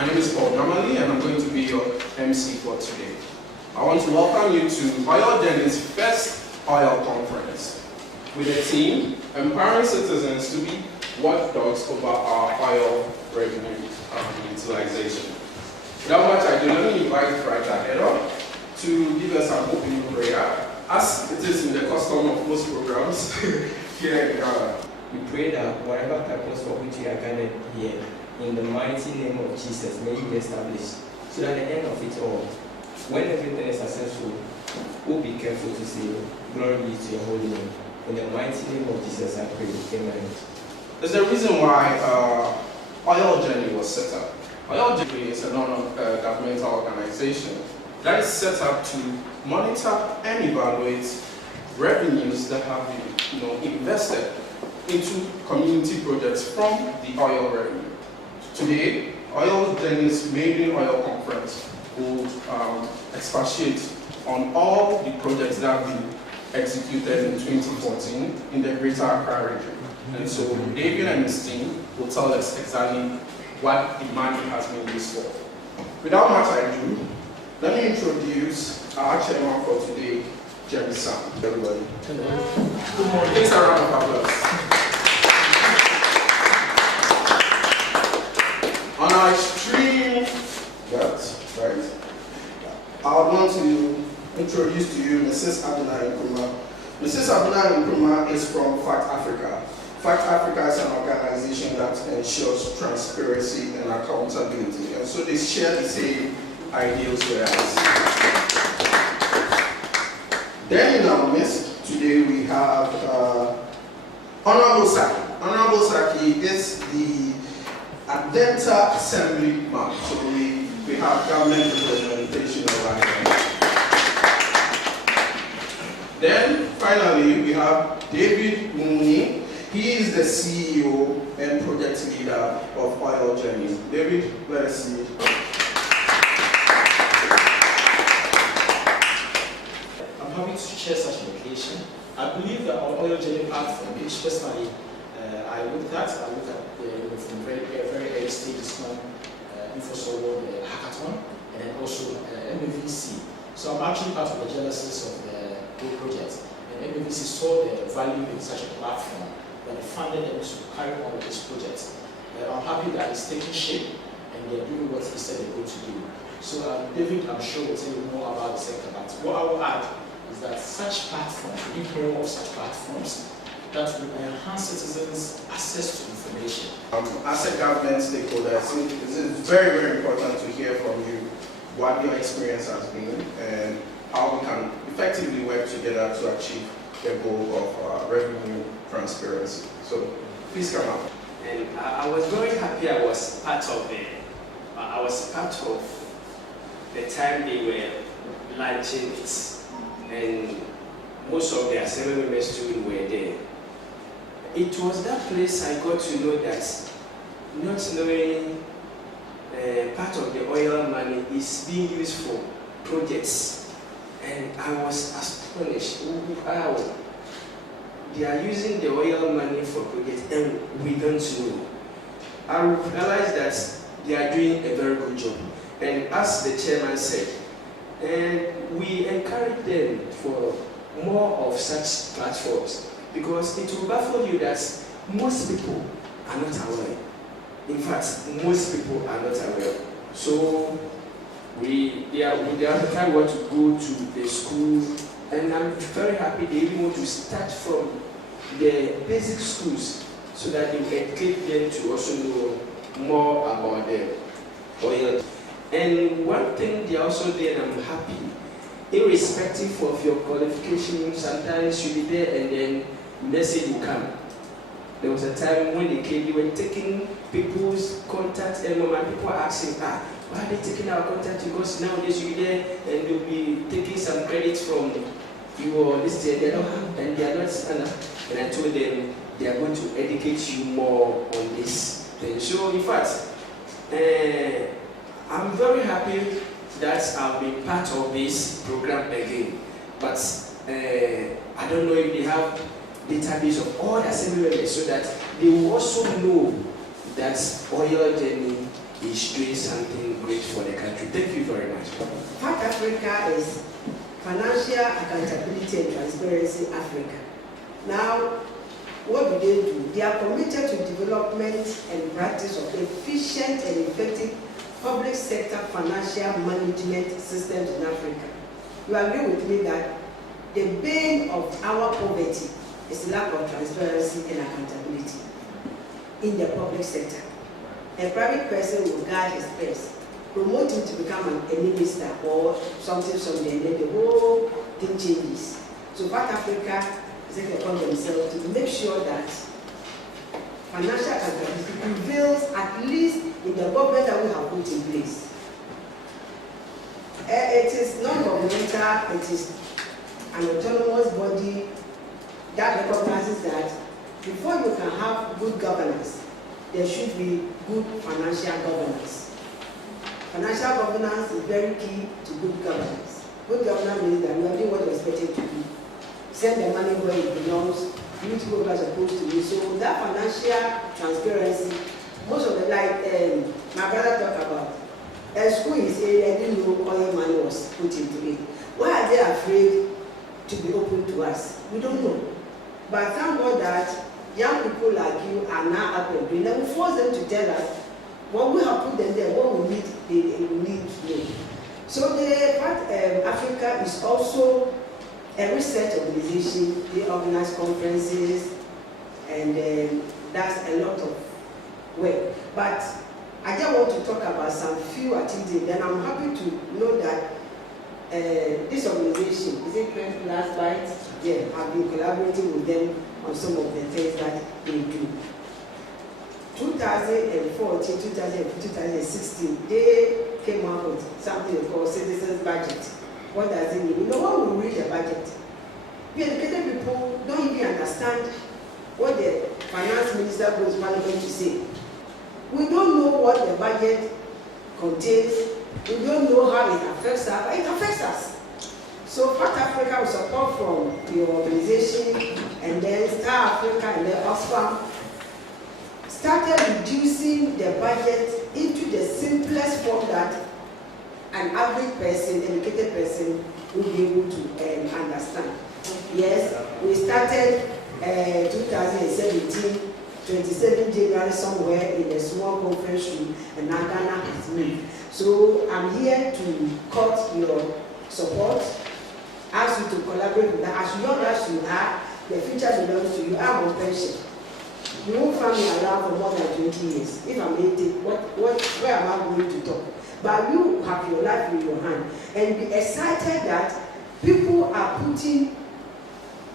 My name is Paul Normally, and I'm going to be your MC for today. I want to welcome you to Oil Journey's first oil conference with a team empowering citizens to be watchdogs over our oil revenue utilization. Without much ado, let me invite right ahead up to give us an opening prayer, as it is in the custom of most programs here in Ghana. We pray that whatever purpose for which we are gathered here, in the mighty name of Jesus, may it be established, so that at the end of it all, when everything is successful, we'll be careful to say, glory be to your holy name. In the mighty name of Jesus, I pray. Amen. There's a reason why Oil Journey was set up. Oil Journey is a non-governmental organization that is set up to monitor and evaluate revenues that have been invested into community projects from the oil revenue. Today, Oil Journey's maiden oil conference will expatiate on all the projects that have been executed in 2014 in the Greater Accra region. And so David and his team will tell us exactly what the money has been used for. Without much ado, let me introduce our chairman for today, Jerry Sam. Everybody. Hello. Good morning. Thanks, a round of applause. On our extreme left, right, I want to introduce to you Mrs. Abdullah Nkrumah. Mrs. Abdullah Nkrumah is from FACT Africa. FACT Africa is an organization that ensures transparency and accountability, and so they share the same ideals with us. Then in our midst, today we have Honorable Saki. Honorable Saki is the Adenta Assemblyman, so we have government representation over here. Then finally we have David Muni. He is the CEO and project leader of Oil Journey. David, let us see. I'm happy to share such an occasion. I believe that our Oil Journey platform, which personally I looked at from very early stages on InfoSol Hackathon and then also MVC. So I'm actually part of the genesis of the whole project. And MVC saw the value in such a platform that they funded them to carry on with this project. I'm happy that it's taking shape and they're doing what he said they're going to do. So David, I'm sure will tell you more about the sector, but what I will add is that such platforms, we need more of such platforms that will enhance citizens' access to information. As a government stakeholder, it's very, very important to hear from you what your experience has been and how we can effectively work together to achieve the goal of revenue transparency. So please come up. And I was very happy I was part of the time they were launching it, and most of the assembly members too were there. It was that place I got to know that not knowing part of the oil money is being used for projects, and I was astonished. Wow, they are using the oil money for projects and we don't know. I realized that they are doing a very good job, and as the chairman said, we encourage them for more of such platforms, because it will baffle you that most people are not aware. In fact, most people are not aware. So they are want to go to the school, and I'm very happy they even want to start from the basic schools so that they can educate them to also know more about the oil. And one thing they also did, and I'm happy, irrespective of your qualification, sometimes you'll be there and then message will come. There was a time when they came, they were taking people's contact, and when people are asking, why are they taking our contact? Because nowadays you'll be there and they'll be taking some credit from your list, and they are not, and I told them they are going to educate you more on this thing. So in fact, I'm very happy that I've been part of this program again, but I don't know if they have database of all the assembly members so that they will also know that Oil Journey is doing something great for the country. Thank you very much. FACT Africa is Financial Accountability and Transparency Africa. Now, what do? They are committed to development and practice of efficient and effective public sector financial management systems in Africa. You agree with me that the bane of our poverty is lack of transparency and accountability in the public sector. A private person will guard his purse, promote him to become a minister or something, and then the whole thing changes. So FACT Africa is taking upon themselves to make sure that financial accountability prevails at least in the government that we have put in place. It is non-governmental, it is an autonomous body that recognizes that before you can have good governance, there should be good financial governance. Financial governance is very key to good governance. Good governance means that you are doing what you're expected to do. Send the money where it belongs, you need to go where you're supposed to be. So that financial transparency, most of the, like my brother talked about, a school in his area didn't know oil money was put into it. Why are they afraid to be open to us? We don't know. But thank God that young people like you are now up and doing, and we force them to tell us what we have put them there, what we need, they need to know. So the FACT Africa is also a research organization. They organize conferences, and that's a lot of work. But I just want to talk about some few activities. Then I'm happy to know that this organization, is it 20 Last Bites? Yeah, I've been collaborating with them on some of the things that they do. 2014, 2016, they came out with something called Citizens Budget. What does it mean? You know, when we read the budget, we educated people don't even understand what the finance minister goes parliament to say. We don't know what the budget contains. We don't know how it affects us, but it affects us. So FACT Africa with support from your organization, and then Star Africa and then Oxfam started reducing the budget into the simplest form that an average person, educated person, will be able to understand. Yes, we started 2017, 27 January somewhere in a small conference room, and now Ghana has moved. So I'm here to cut your support, ask you to collaborate with that. As young as you are, the future belongs to you. I'm on pension. You won't find me around for more than 20 years. If I'm 80, where am I going to talk? But you have your life in your hand, and be excited that people are putting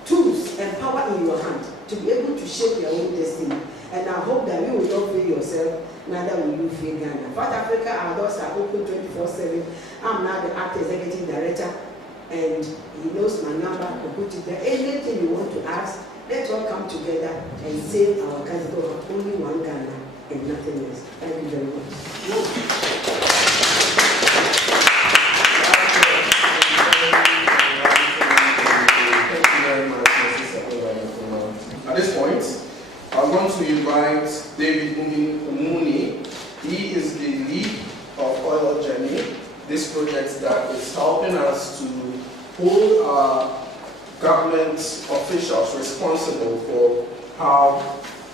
tools and power in your hand to be able to shape your own destiny. And I hope that you will not fail yourself, neither will you fail Ghana. FACT Africa, our doors are open 24/7. I'm now the Act Executive Director, and he knows my number. I can put it there. Anything you want to ask, let's all come together and save our country. Only one Ghana and nothing else. Thank you very much. At this point, I want to invite David Umuni. He is the lead of Oil Journey, this project that is helping us to hold our government officials responsible for how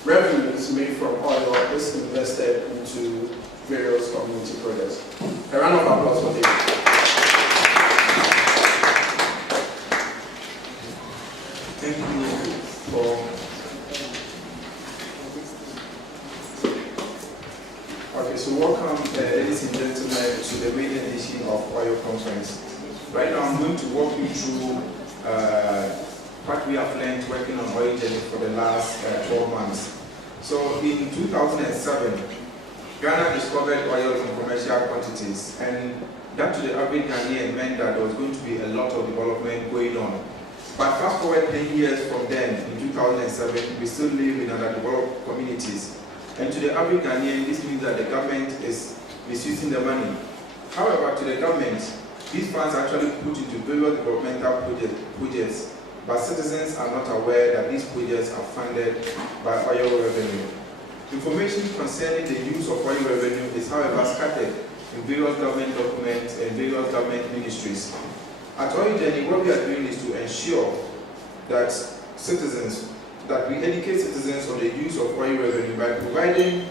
revenues made from oil is invested into various community projects. A round of applause for David. Thank you for so welcome, ladies and gentlemen, to the maiden edition of Oil Conference. Right now, I'm going to walk you through what we have learned working on Oil Journey for the last 12 months. So, in 2007, Ghana discovered oil in commercial quantities, and that to the average Ghanaian meant that there was going to be a lot of development going on. But fast forward 10 years from then, in 2007, we still live in underdeveloped communities. And to the average Ghanaian, this means that the government is misusing the money. However, to the government, these funds are actually put into various developmental projects, but citizens are not aware that these projects are funded by oil revenue. Information concerning the use of oil revenue is, however, scattered in various government documents and various government ministries. At Oil Journey, what we are doing is to ensure that we educate citizens on the use of oil revenue by providing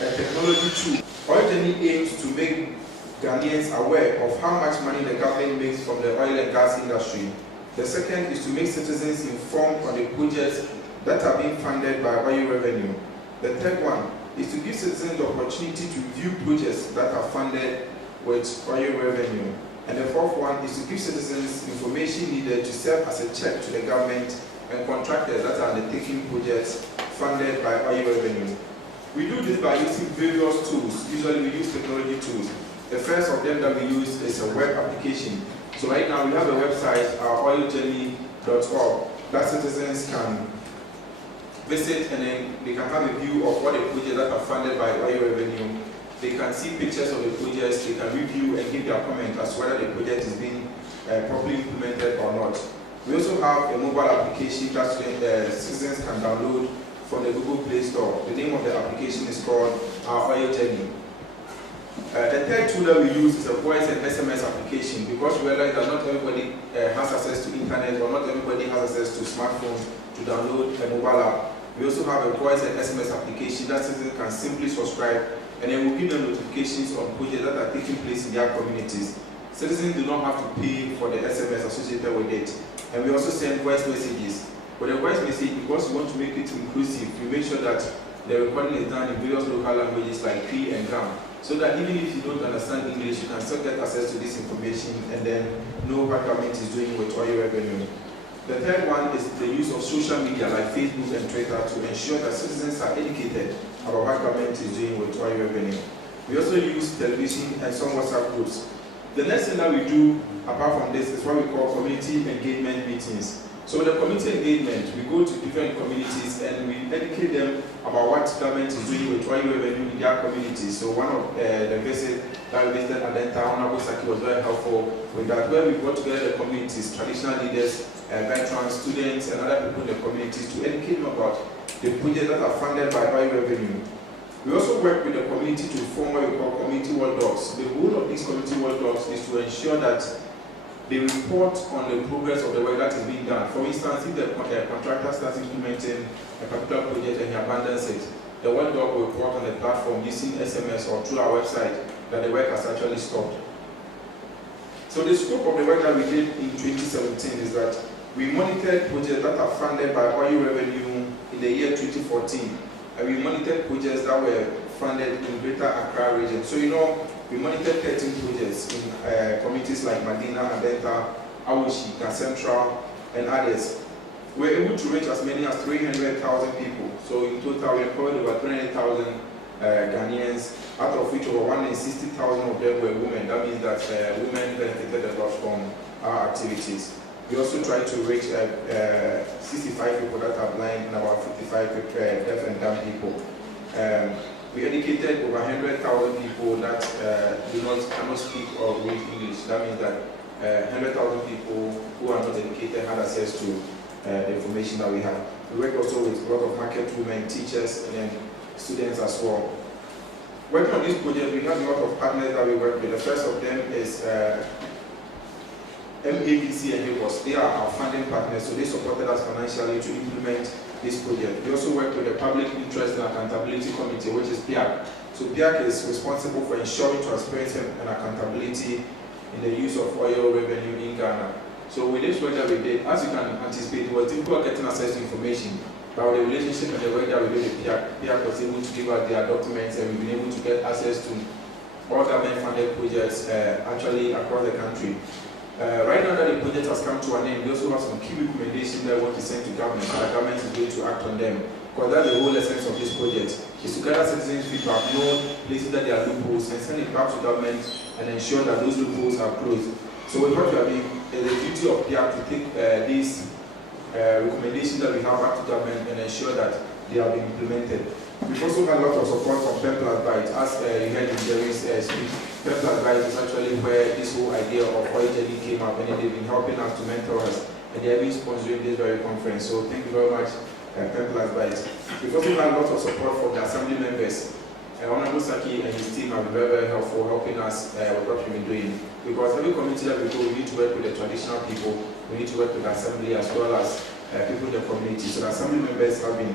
a technology tool. Oil Journey aims to make Ghanaians aware of how much money the government makes from the oil and gas industry. The second is to make citizens informed on the projects that are being funded by oil revenue. The third one is to give citizens the opportunity to view projects that are funded with oil revenue. And the fourth one is to give citizens information needed to serve as a check to the government and contractors that are undertaking projects funded by oil revenue. We do this by using various tools. Usually we use technology tools. The first of them that we use is a web application. So right now we have a website, oiljourney.org, that citizens can visit, and then they can have a view of what the projects that are funded by oil revenue. They can see pictures of the projects, they can review and give their comment as to whether the project is being properly implemented or not. We also have a mobile application that citizens can download from the Google Play Store. The name of the application is called Our Oil Journey. The third tool that we use is a voice and SMS application, because we realize that not everybody has access to internet, or not everybody has access to smartphones to download a mobile app. We also have a voice and SMS application that citizens can simply subscribe, and then we'll give them notifications on projects that are taking place in their communities. Citizens do not have to pay for the SMS associated with it. And we also send voice messages. For the voice message, because we want to make it inclusive, we make sure that the recording is done in various local languages like Cree and Gam, so that even if you don't understand English, you can still get access to this information and then know what government is doing with oil revenue. The third one is the use of social media like Facebook and Twitter to ensure that citizens are educated about what government is doing with oil revenue. We also use television and some WhatsApp groups. The next thing that we do, apart from this, is what we call community engagement meetings. So with the community engagement, we go to different communities and we educate them about what government is doing with oil revenue in their communities. So one of the visits that we visited Adenta, Honorable Saki, was very helpful with that, where we brought together the communities, traditional leaders, veterans, students, and other people in the communities to educate them about the projects that are funded by oil revenue. We also work with the community to form what we call community watchdogs. The goal of these community watchdogs is to ensure that they report on the progress of the work that is being done. For instance, if the contractor starts implementing a particular project and he abandons it, the watchdog will report on the platform using SMS or through our website that the work has actually stopped. So the scope of the work that we did in 2017 is that we monitored projects that are funded by oil revenue in the year 2014. And we monitored projects that were funded in Greater Accra region. So we monitored 13 projects in communities like Medina, Adenta, Awoshi, Central, and others. We were able to reach as many as 300,000 people. So in total, we employed over 300,000 Ghanaians, out of which over 160,000 of them were women. That means that women benefited a lot from our activities. We also tried to reach 65 people that are blind and about 55 deaf and dumb people. We educated over 100,000 people that cannot speak or read English. That means that 100,000 people who are not educated had access to the information that we have. We work also with a lot of market women, teachers, and then students as well. Working on this project, we have a lot of partners that we work with. The first of them is MAVC and HIPOS. They are our funding partners, so they supported us financially to implement this project. We also work with the Public Interest and Accountability Committee, which is PIAC. So PIAC is responsible for ensuring transparency and accountability in the use of oil revenue in Ghana. So with this work that we did, as you can anticipate, it was difficult getting access to information. But with the relationship and the work that we did with PIAC, PIAC was able to give us their documents, and we've been able to get access to all government-funded projects actually across the country. Right now that the project has come to an end, we also have some key recommendations that we want to send to government, and the government is going to act on them. Because that's the whole essence of this project, is to gather citizens' feedback, know places that there are loopholes, and send it back to government and ensure that those loopholes are closed. So we thought it would be the duty of PIAC to take these recommendations that we have back to government and ensure that they are being implemented. We've also had a lot of support from Pemplas Bight. As you heard in Jerry's speech, Pemplas Bight is actually where this whole idea of oil journey came up, and they've been helping us to mentor us, and they have been sponsoring this very conference. So thank you very much, penalized by it. We've also had lots of support from the assembly members. Honorable Saki and his team have been very, very helpful helping us with what we've been doing. Because every community that we go, we need to work with the traditional people, we need to work with the assembly as well as people in the community. So the assembly members have been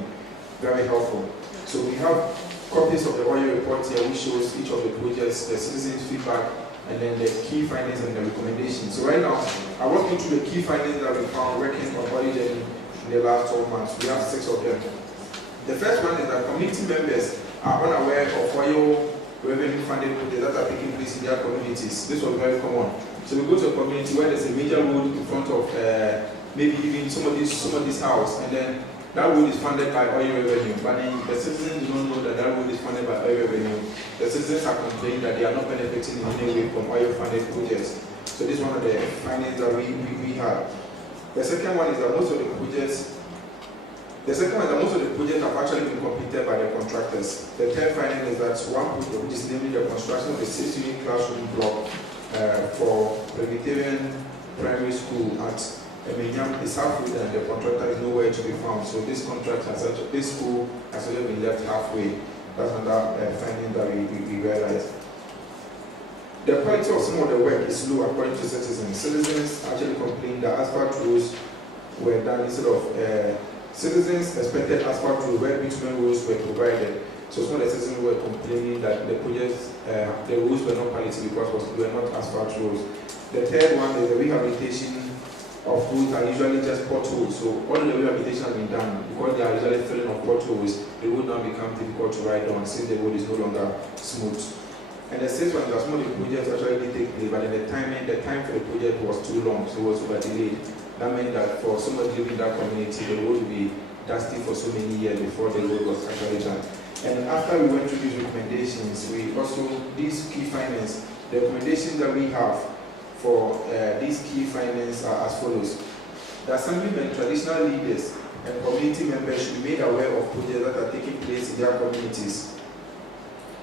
very helpful. So we have copies of the oil report here which shows each of the projects, the citizens' feedback, and then the key findings and the recommendations. So right now, I walk you through the key findings that we found working on oil journey in the last 12 months. We have 6 of them. The first one is that community members are unaware of oil revenue funded projects that are taking place in their communities. This was very common. So we go to a community where there's a major road in front of maybe even somebody's house, and then that road is funded by oil revenue. But the citizens do not know that that road is funded by oil revenue. The citizens are complaining that they are not benefiting in any way from oil funded projects. So this is one of the findings that we have. The second one is that most of the projects have actually been completed by the contractors. The third finding is that one project, which is namely the construction of a 6-unit classroom block for Presbyterian Primary School at Emenyam, is halfway and the contractor is nowhere to be found. So this school has already been left halfway. That's another finding that we realized. The quality of some of the work is low according to citizens. Citizens actually complained that asphalt roads were done instead of citizens expected asphalt roads where bitumen roads were provided. So some of the citizens were complaining that the projects, the roads were not quality because they were not asphalt roads. The third one is the rehabilitation of roads are usually just potholes. So all of the rehabilitation has been done because they are usually filling of potholes. The road now becomes difficult to ride on since the road is no longer smooth. And the sixth one is that some of the projects actually did take place, but then the time for the project was too long, so it was over delayed. That meant that for somebody living in that community, the road would be dusty for so many years before the road was actually done. And after we went through these recommendations, these key findings, the recommendations that we have for these key findings are as follows. The assemblymen, traditional leaders, and community members should be made aware of projects that are taking place in their communities.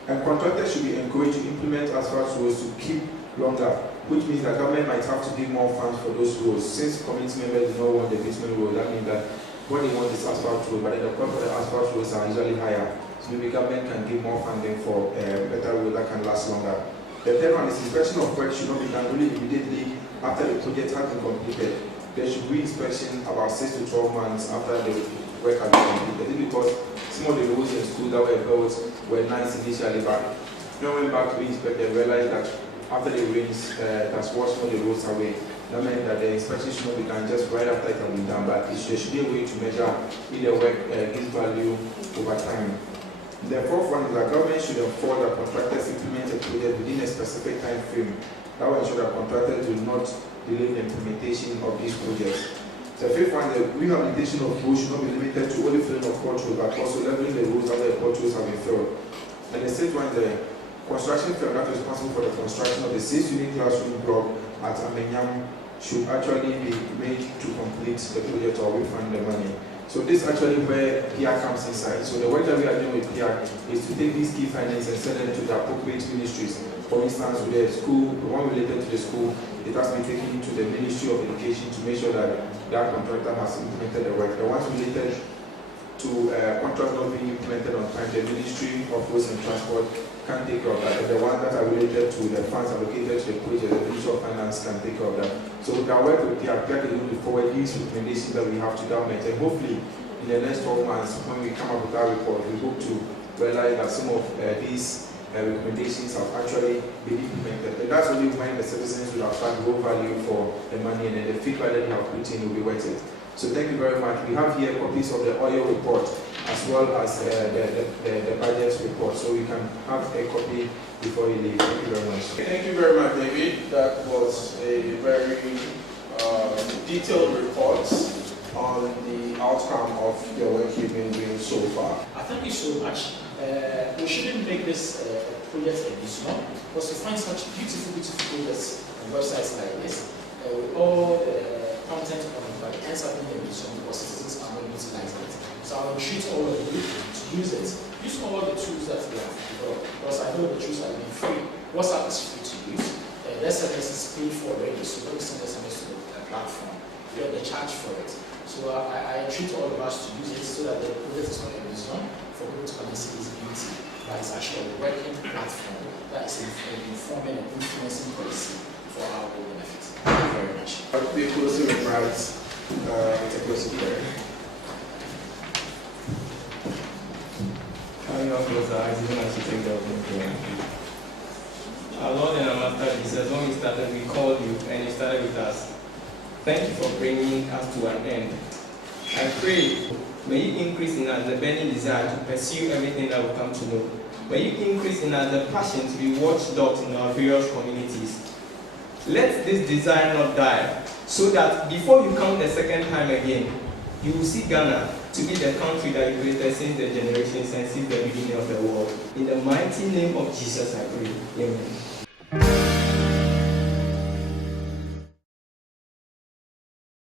And contractors should be encouraged to implement asphalt roads to keep longer, which means that government might have to give more funds for those roads. Since community members do not want the bitumen road, that means that what they want is asphalt road, but then the cost for the asphalt roads are usually higher. So maybe government can give more funding for better roads that can last longer. The third one is inspection of work should not be done really immediately after the project has been completed. There should be inspection about 6 to 12 months after the work has been completed. Because some of the roads in school that were built were nice initially, but when we went back to be inspected, realized that after the rains, that's washed some of the roads away. That meant that the inspection should not be done just right after it has been done, but there should be a way to measure if the work gives value over time. The fourth one is that government should enforce that contractors implement a project within a specific time frame. That will ensure that contractors will not delay the implementation of these projects. The fifth one, the rehabilitation of roads should not be limited to only filling of potholes, but also leveling the roads after the potholes have been filled. And the sixth one, the construction firm that is responsible for the construction of the 6-unit classroom block at Emenyam should actually be made to complete the project or refund the money. So this is actually where PR comes inside. So the work that we are doing with PR is to take these key findings and send them to the appropriate ministries. For instance, with the school, the one related to the school, it has to be taken to the Ministry of Education to make sure that that contractor has implemented the work. The ones related to contracts not being implemented on time, the Ministry of Roads and Transport can take care of that. And the ones that are related to the funds allocated to the project, the Ministry of Finance can take care of that. So we can work with PR is going to forward these recommendations that we have to government. And hopefully, in the next 12 months, when we come up with our report, we hope to realize that some of these recommendations have actually been implemented. And that's only when the citizens will have found low value for the money, and then the feedback that they have put in will be worth it. So thank you very much. We have here copies of the oil report as well as the budget report. So you can have a copy before you leave. Thank you very much. Thank you very much, David. That was a very detailed report on the outcome of the work you've been doing so far. Thank you so much. We shouldn't make this project a small, because we find such beautiful projects on websites like this. With all the content on it, but it ends up being a small because citizens are not utilizing it. So I will treat all of you to use it. Use all the tools that we have developed, because I know the tools are being free. WhatsApp is free to use. The SMS is paid for already, so don't send SMS to the platform. You have the charge for it. So I entreat all of us to use it so that the project is not a museum for people to come and see its beauty, but it's actually a working platform that is informing and influencing policy for our own benefit. Thank you very much. We closing remarks. It's a closing prayer. Can you all close our eyes even as you take the opening prayer? Our Lord and our Master Jesus, when we started, we called you and you started with us. Thank you for bringing us to an end. I pray, may you increase in us the burning desire to pursue everything that we come to know. May you increase in us the passion to be watchdogs in our various communities. Let this desire not die, so that before you come the second time again, you will see Ghana to be the country that you created since the generations and since the beginning of the world. In the mighty name of Jesus, I pray. Amen.